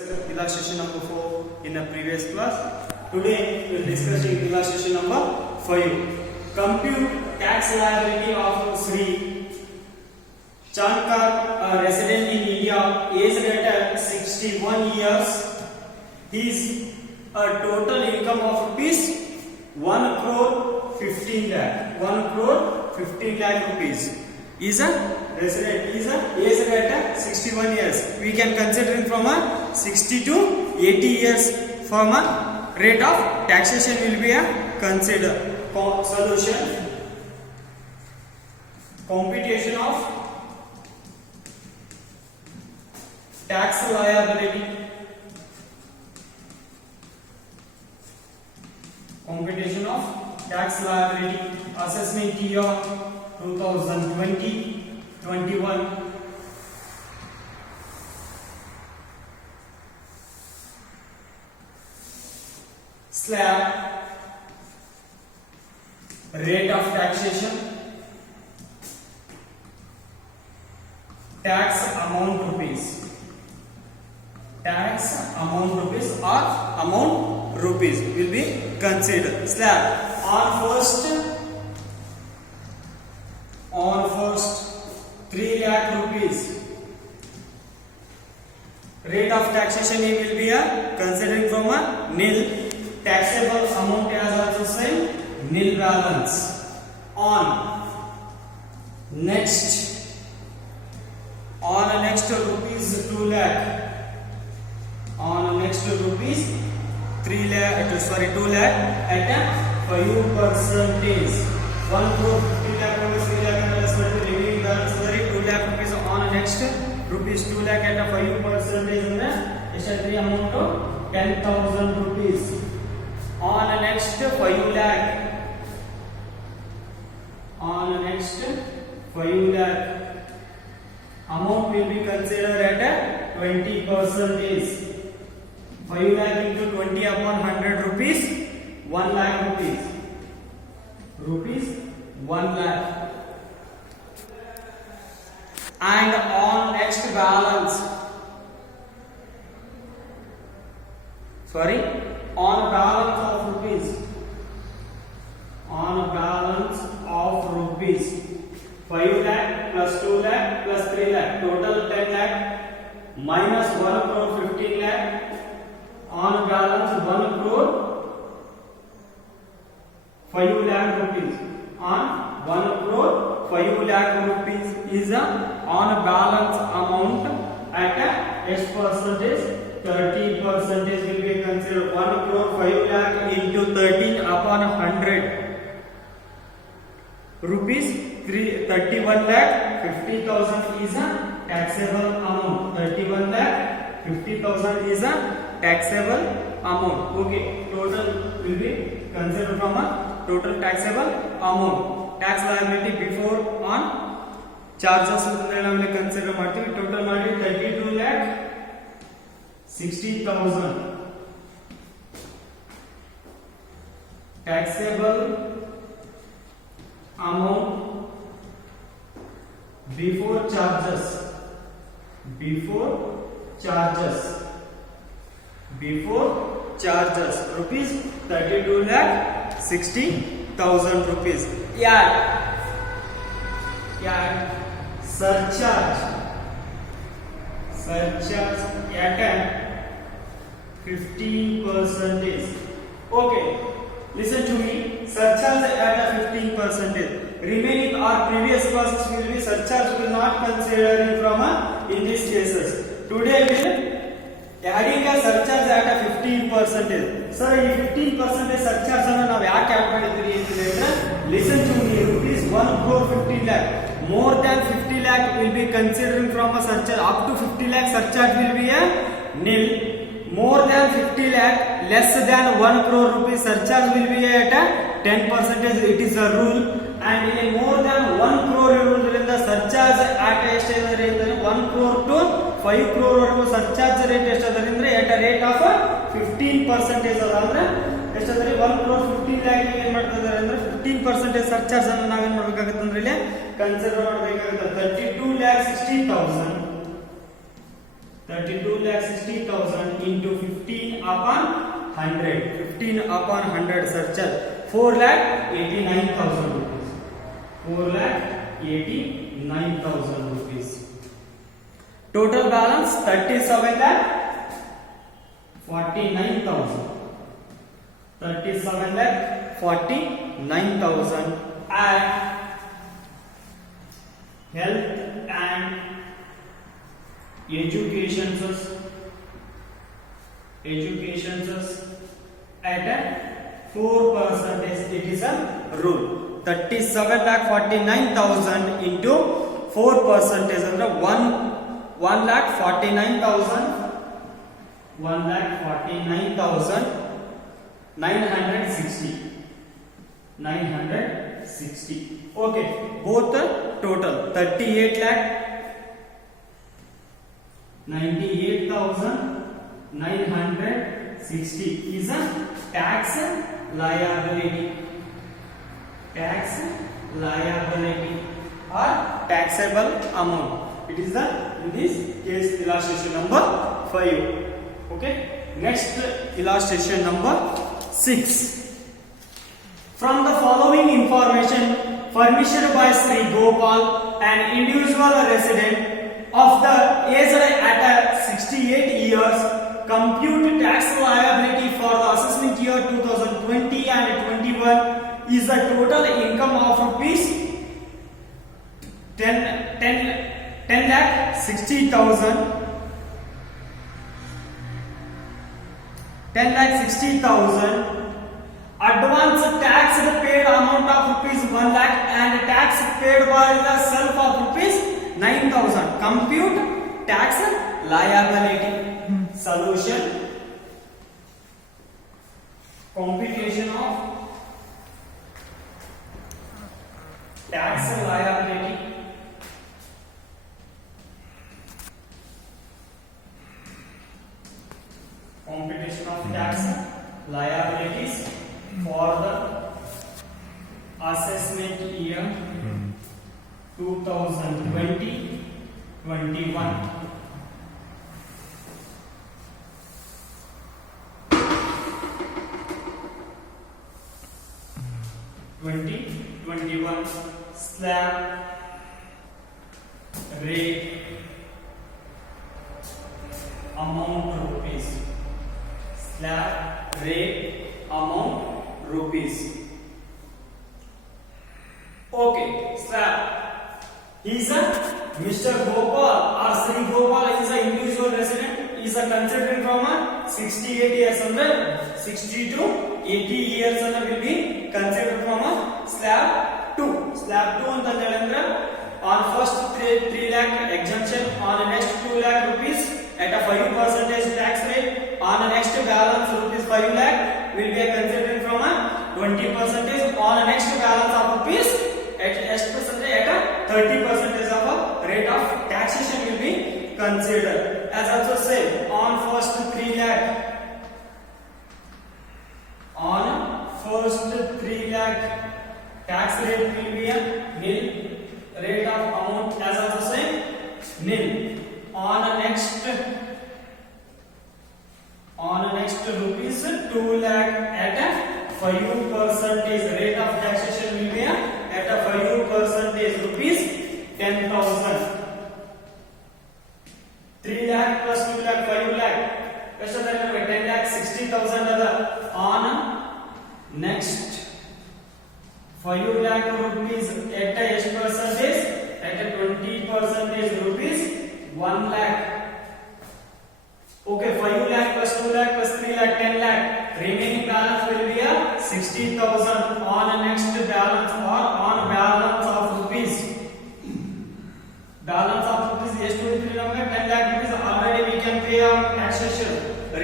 Illustration number 4 in the previous class. Today we will discuss illustration number 5. Compute tax liability of Sri Chankar, a resident in India, aged at 61 years. His total income of rupees 1 crore 15 lakh. 1 crore 15 lakh rupees. Is a resident, is a aged at 61 years. We can consider him from a 60 to 80 years from a rate of taxation will be a consider. Solution: computation of tax liability. Computation of tax liability. Assessment year 2020-21. Slab, rate of taxation, tax amount rupees, tax amount rupees or amount rupees will be considered. Slab on first 3 lakh rupees. Rate of taxation will be a considering from a nil. Taxable amount as also same nil balance. On next rupees 2 lakh. On next rupees 2 lakh at a 5%. 1 crore 50 lakh rupees 3 lakh plus remaining balance 2 lakh rupees on next rupees 2 lakh at a 5% ಅಂದ್ರೆ ಎಷ್ಟಾಯ್ತು amount 10,000 rupees. On next 5 lakh. On next 5 lakh amount will be considered at a 20%. 5 lakh into 20 upon 100 rupees 1 lakh rupees. 1 lakh. And on next balance, on balance of rupees 5 lakh plus 2 lakh plus 3 lakh total 10 lakh minus 1 crore 15 lakh on balance 1 crore 5 lakh rupees. On 1 crore 5 lakh rupees is a on balance amount at a H percentage 30% will be considered. 1 crore 5 lakh into 13 upon 100 rupees 31 lakh 50,000 is a taxable amount. 31 lakh 50,000 is a taxable amount. Okay, total will be considered from a total taxable amount. Tax liability before on charges ನಾವು consider ಮಾಡ್ತೀವಿ. Total ಮಾಡಿ 32 lakh 60,000 taxable amount before charges rupees 32 lakh 60,000 rupees. Add surcharge at 15%. Okay, listen to me. Surcharge at a 15%. Remaining or previous costs will be surcharge will not consider from in these cases. Today we will adding a surcharge at a 15%. Sir, ಈ 15% surcharge ಅನ್ನು ನಾವು ಯಾಕೆ add ಮಾಡಿದ್ವಿ ಅಂತಂದ್ರೆ listen to me, rupees 1 crore 15 lakh. More than 50 lakh will be considering from a surcharge. Up to 50 lakh surcharge will be a nil. More than 50 lakh, less than 1 crore rupees surcharge will be at a 10%. It is a rule. And in more than 1 crore ಇರುವುದರಿಂದ surcharge at ಎಷ್ಟಿದೆ ಅಂದ್ರೆ 1 crore to 5 crore ವರೆಗೂ surcharge rate ಎಷ್ಟಿದೆ at a rate of 15% ಅದ ಅಂದ್ರೆ ಎಷ್ಟಾದ್ರೆ 1 crore 15 lakh ಏನು ಮಾಡ್ತಿದ್ದಾರೆ ಅಂದ್ರೆ 15% ಸರ್ಚಾರ್ಜ್ ಅನ್ನು ನಾವು ಏನು ಮಾಡಬೇಕಾಗುತ್ತೆ ಅಂದ್ರೆ ಇಲ್ಲಿ ಕನ್ಸಿಡರ್ ಮಾಡಬೇಕಾಗುತ್ತೆ. 32 lakh 60,000 100. 15 upon 100 surcharge. 4,89,000 rupees. 4,89,000 rupees. Total balance 37,49,000. 37,49,000. And health and education at a 4%. It is a rule. 37,49,000 into 4% ಅಂದ್ರೆ 1,49,960. Okay, both total 38,98,960 is a tax liability. Tax liability or taxable amount. It is the in this case illustration number 5. Okay, next illustration number 6. From the following information furnished by Sri Gopal, an individual resident of the age at 68 years, compute tax liability for the assessment year 2020 and 21 is the total income of rupees 10,60,000. 10,60,000. Advance tax paid amount of rupees 1 lakh and tax paid by the self of rupees 9,000. Compute tax liability. Solution. Computation of tax liability. Computation of tax liabilities for the assessment year 2020-21. Slab rate amount rupees. Slab rate amount rupees. Okay, slab. He is a Mr. Gopal or Sri Gopal is an individual resident. He is a considering from a 68 years under 60 to 80 years under will be considered from a slab 2. Slab 2 ಅಂತ ಹೇಳಿದ್ರೆ on first 3 lakh exemption, on the next 2 lakh rupees at a 5% tax rate, on the next balance rupees 5 lakh will be considered from a 20%, on the next balance of rupees at percentage at a 30% of a rate of taxation will be considered. As also said, on first 3 lakh, on first 3 lakh tax rate will be a nil, rate of amount as also said nil. On the next rupees 2 lakh at a 5% rate of taxation will be at a 5% rupees 10,000. 3 lakh plus 2 lakh 5 lakh. Question 10 lakh 60,000 on next 5 lakh rupees at a percentage at a 20% rupees 1 lakh. Okay, 5 lakh plus 2 lakh plus 3 lakh 10 lakh. Remaining balance will be a 60,000 on a next balance or on balance of rupees. Balance of rupees ಎಷ್ಟು ಉಳಿದ್ರೆ ನಮಗೆ 10 lakh rupees already we can pay our taxation.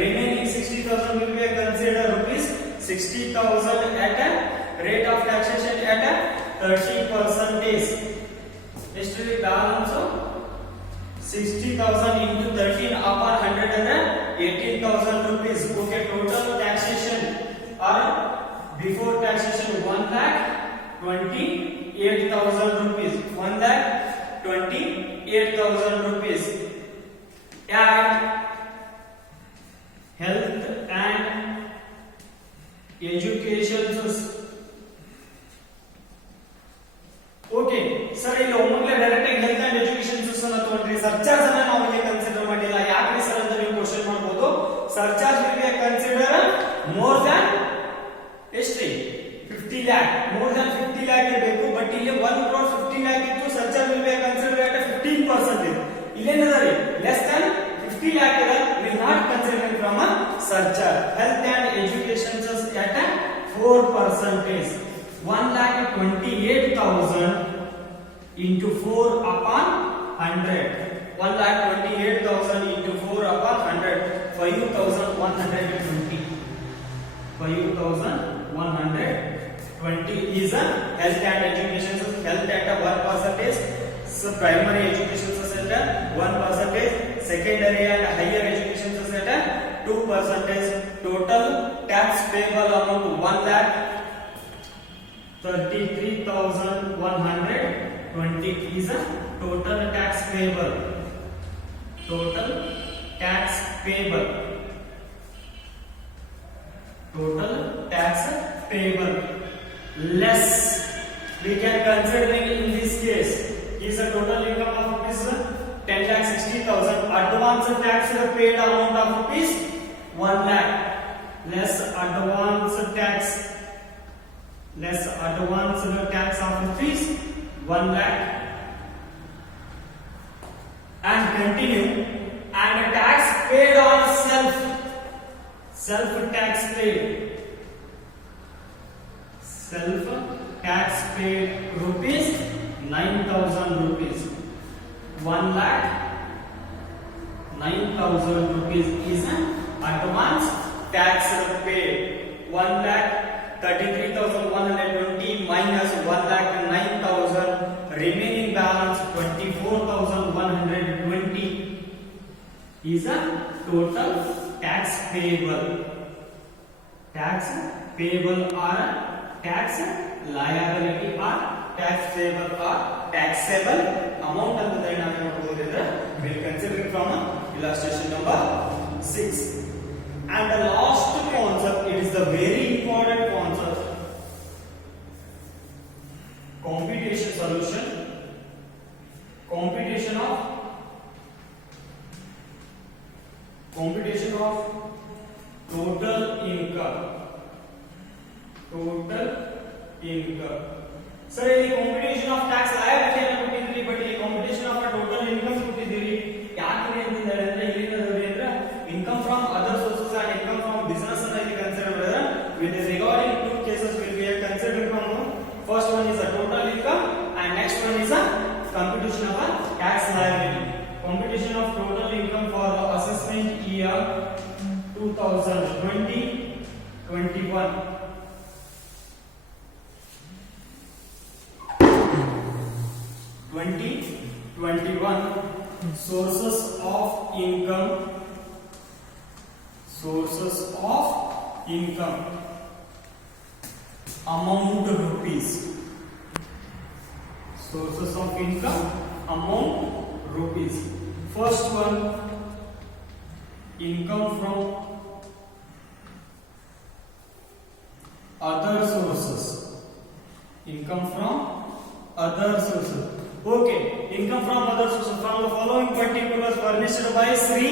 Remaining 60,000 will be considered rupees 60,000 at a rate of taxation at a 30%. ಎಷ್ಟು balance 60,000 into 13 upon 100 and 18,000 rupees. Okay, total taxation or before taxation 1,28,000 rupees. 1,28,000 rupees. And health and educations. Okay sir, ಇಲ್ಲಿ ಒಮ್ಮೆ direct ಆಗಿ health and educations ಅನ್ನ ತಗೊಂಡ್ರಿ, surcharge ಅನ್ನ ನಾವು ಇಲ್ಲಿ consider ಮಾಡಿಲ್ಲ. ಯಾಕೆ ಸರ್ ಅಂತ ನೀವು ಕ್ವಶನ್ ಮಾಡಬಹುದು. Surcharge will be consider more than ಎಷ್ಟ್ರಿ 50 lakh, ಮೋರ್ ದ್ಯಾನ್ 50 lakh ಇರಬೇಕು. ಬಟ್ ಇಲ್ಲಿ 1 crore 50 lakh ಇತ್ತು, surcharge will be consider at 15%. ಇಲ್ಲೇನದರಿ ಲೆಸ್ ದ್ಯಾನ್ 50 lakh ಇರ will not consider from a surcharge. Health and educations at 4%. 1,28,000 into 4 upon 100. 1,28,000 into 4 upon 100. 5,120. 5,120 is a health and education. Health at 1%. So primary education at 1%. Secondary and higher education at 2%. Total tax payable amount 1,33,120 is a total tax payable. Total tax payable. Total tax payable. Less we can consider in this case is a total income of rupees 10,60,000. Advance tax paid amount of rupees 1 lakh. Less advance tax of rupees 1 lakh. And continue. And tax paid on self tax paid. Self tax paid rupees 9,000 rupees. 1 lakh 9,000 rupees is an advance tax paid. 1,33,120 minus 1,09,000, remaining balance 24,120 is a total tax payable. Tax payable or tax liability or tax payable or taxable amount ಅಂತ ನಾವು ನೋಡಬಹುದು. We'll consider it from illustration number 6. And the last concept, it is the very important concept, computation solution, computation of total income. Sir, ಇಲ್ಲಿ computation of tax liability ಅನ್ನು ಕೊಟ್ಟಿದ್ದೀರಿ, but ಇಲ್ಲಿ computation of total income ಕೊಟ್ಟಿದ್ದೀರಿ. ಯಾಕೆ ಅಂತಂದ್ರೆ ಇಲ್ಲಿನದರಿ ಅಂದ್ರೆ income from other sources and income from business ಅನ್ನು ಇಲ್ಲಿ ಕನ್ಸಿಡರ್ ಮಾಡಿದ್ರೆ with regarding two cases will be considered from. First one is a total income and next one is a computation of a tax liability. Computation of total income for the assessment year 2020-21. Sources of income. Amount rupees. Sources of income amount rupees. First one, income from other sources. Okay, income from other sources. From the following particulars furnished by Sri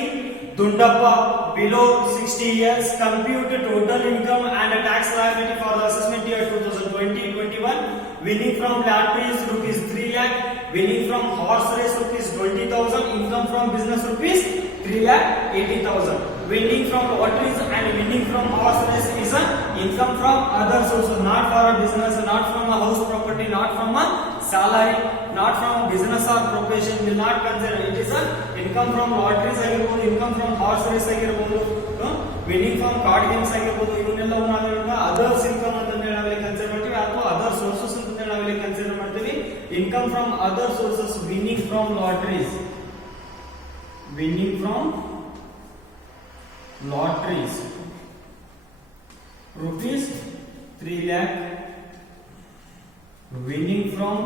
Dundappa below 60 years, compute total income and tax liability for the assessment year 2020-21. Winning from lotteries rupees 3 lakh, winning from horse race rupees 20,000, income from business rupees 3,80,000. Winning from lotteries and winning from horse race is a income from other sources, not for a business, not from a house property, not from a salary, not from business or profession, will not consider. It is a income from lotteries ಆಗಿರಬಹುದು, income from horse race ಆಗಿರಬಹುದು, winning from card games ಆಗಿರಬಹುದು. ಇವನ್ನೆಲ್ಲವೂ ನಾವು others income ಅಂತ ನಾವಿಲ್ಲಿ consider ಮಾಡ್ತೀವಿ, ಅಥವಾ other sources ಅಂತ ನಾವಿಲ್ಲಿ ಕನ್ಸಿಡರ್ ಮಾಡ್ತೀವಿ. Income from other sources, winning from lotteries, rupees 3 lakh, winning from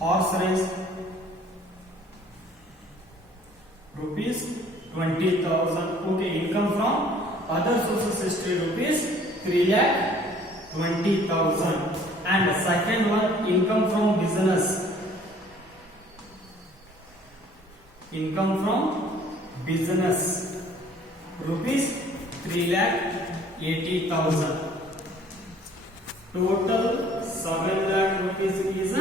horse race rupees 20,000. Okay, income from other sources is 3 rupees 3,20,000. And the second one, income from business. Income from business, rupees 3,80,000. Total 7 lakh rupees is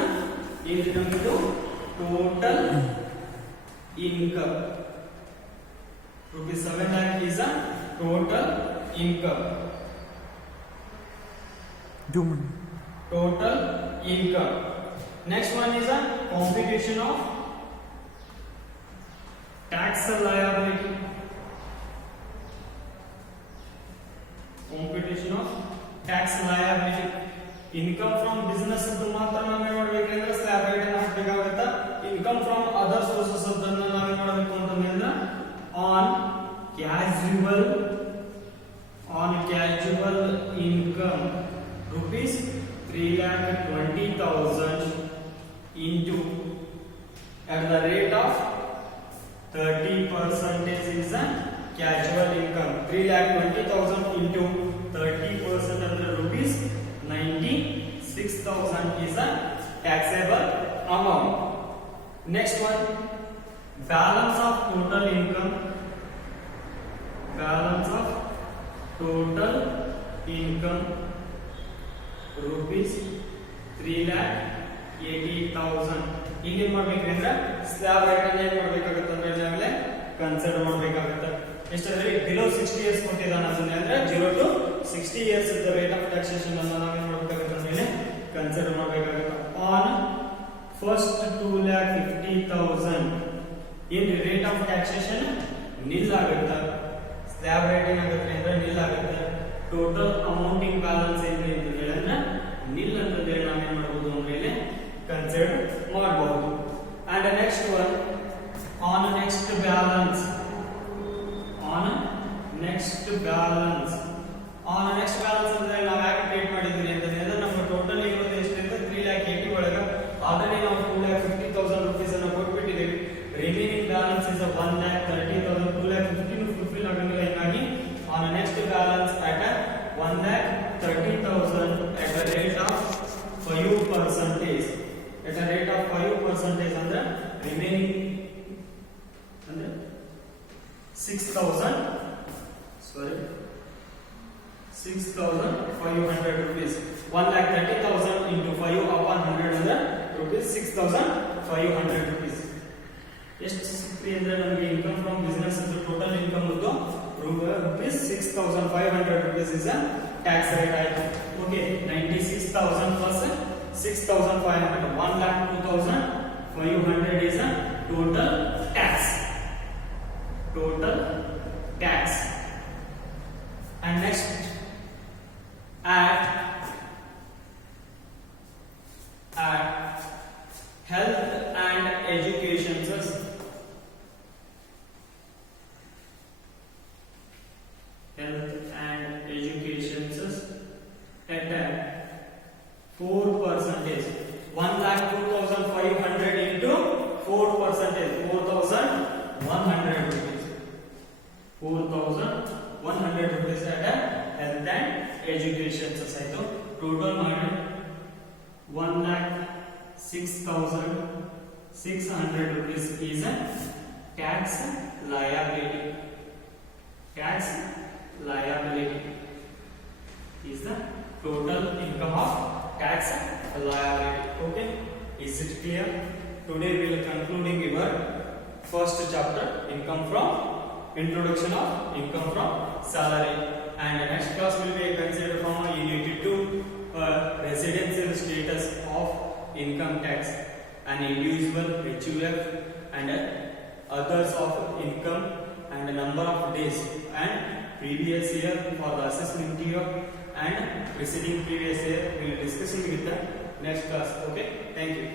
total income. Rupees 7 lakh is a total income. Total income. Next one is a computation of tax liability. Computation of tax liability. Income from business ಇದ್ದು ಮಾತ್ರ ನಾವೇನ್ ಮಾಡಬೇಕಂದ್ರೆ slab rate ಅನ್ನು ಹಾಕಬೇಕಾಗುತ್ತೆ. Income from other sources ಅದನ್ನ ನಾವೇನ್ ಮಾಡಬೇಕು ಅಂತಂದ್ರೆ on casual income rupees 3,20,000 into at the rate of 30% is a casual income. 3,20,000 into 30% under rupees 96,000 is a taxable amount. Next one, balance of total income. Balance of total income rupees 3,80,000. ಈಗ ಏನ್ ಮಾಡ್ಬೇಕಂದ್ರೆ slab rate ಅನ್ನು ಏನ್ ಮಾಡಬೇಕಾಗುತ್ತೆ ಅಂದ್ರೆ ನಾವೇ consider ಮಾಡಬೇಕಾಗುತ್ತೆ. ಎಷ್ಟಂದ್ರೆ below 60 years ಕೊಟ್ಟಿದ್ದಾನೆ ಅಂದ್ರೆ 0 to 60 years the rate of taxation ಅನ್ನು ನಾವೇನ್ ಮಾಡಬೇಕಾಗುತ್ತೆ ಅಂದ್ರೆ ಕನ್ಸಿಡರ್ ಮಾಡಬೇಕಾಗುತ್ತೆ. On first 2,50,000 in rate of taxation nil ಆಗುತ್ತೆ. ಸ್ಲ್ಯಾಬ್ ರೇಟ್ ಏನಾಗುತ್ತೆ ಅಂದ್ರೆ ನಿಲ್ ಆಗುತ್ತೆ. ಟೋಟಲ್ ಅಮೌಂಟಿಂಗ್ ಬ್ಯಾಲೆನ್ಸ್ ಏನ್ರಿ ಅಂತ ಹೇಳಿದ್ರೆ ನಿಲ್ ಅಂತ ಹೇಳಿ ನಾವೇನ್ ಮಾಡಬಹುದು ಅಂದ್ರೆ ಕನ್ಸಿಡರ್ ಮಾಡಬಹುದು. And next one, on next balance. On next balance ಅಂದ್ರೆ ನಾವು ಯಾಕೆ ಕ್ರಿಯೇಟ್ ಮಾಡಿದ್ವಿ ಅಂತಂದ್ರೆ ನಮ್ಮ ಟೋಟಲ್ ಇರೋದು ಎಷ್ಟಿದೆ 3,80,000 ಒಳಗೆ ಆಲ್ರೆಡಿ ನಾವು 2,50,000 ರೂಪೀಸ್ ಅನ್ನು ಕೊಟ್ಬಿಟ್ಟಿದ್ದೀವಿ. Remaining balance is 1,30,000. 2,50,000 ಫುಲ್ಫಿಲ್ ಆಗಂಗಿಲ್ಲ. ಹೀಗಾಗಿ on next balance at 1,30,000 at the rate of 5%. At the rate of 5% ಅಂದ್ರೆ ರಿಮೈನಿಂಗ್ ಅಂದ್ರೆ 6,500 rupees. 1,30,000 into 5 upon 100 ಅಂದ್ರೆ rupees 6,500 rupees. ಎಷ್ಟು ಸಿಕ್ತಿ ಅಂದ್ರೆ ನಮಗೆ income from business total income ಇದ್ದು rupees 6,500 rupees is a tax rate ಆಯ್ತು. Okay, 96,000 plus 6,500 1,02,500 is a total tax. And next, add health and education. Health and education at 4%. 1,02,500 into 4%, 4,100 rupees. 4,100 rupees at health and education society. Total ಮಾಡಿ 1,06,600 rupees is a tax liability. Tax liability is the total income of tax liability. Okay, is it clear? Today we will concluding your first chapter, income from introduction of income from salary, and next class will be considered from unit 2 residential status of income tax and individual HUF and others of income and number of days and previous year for the assessment year and preceding previous year. We will discussing with the next class. Okay, thank you.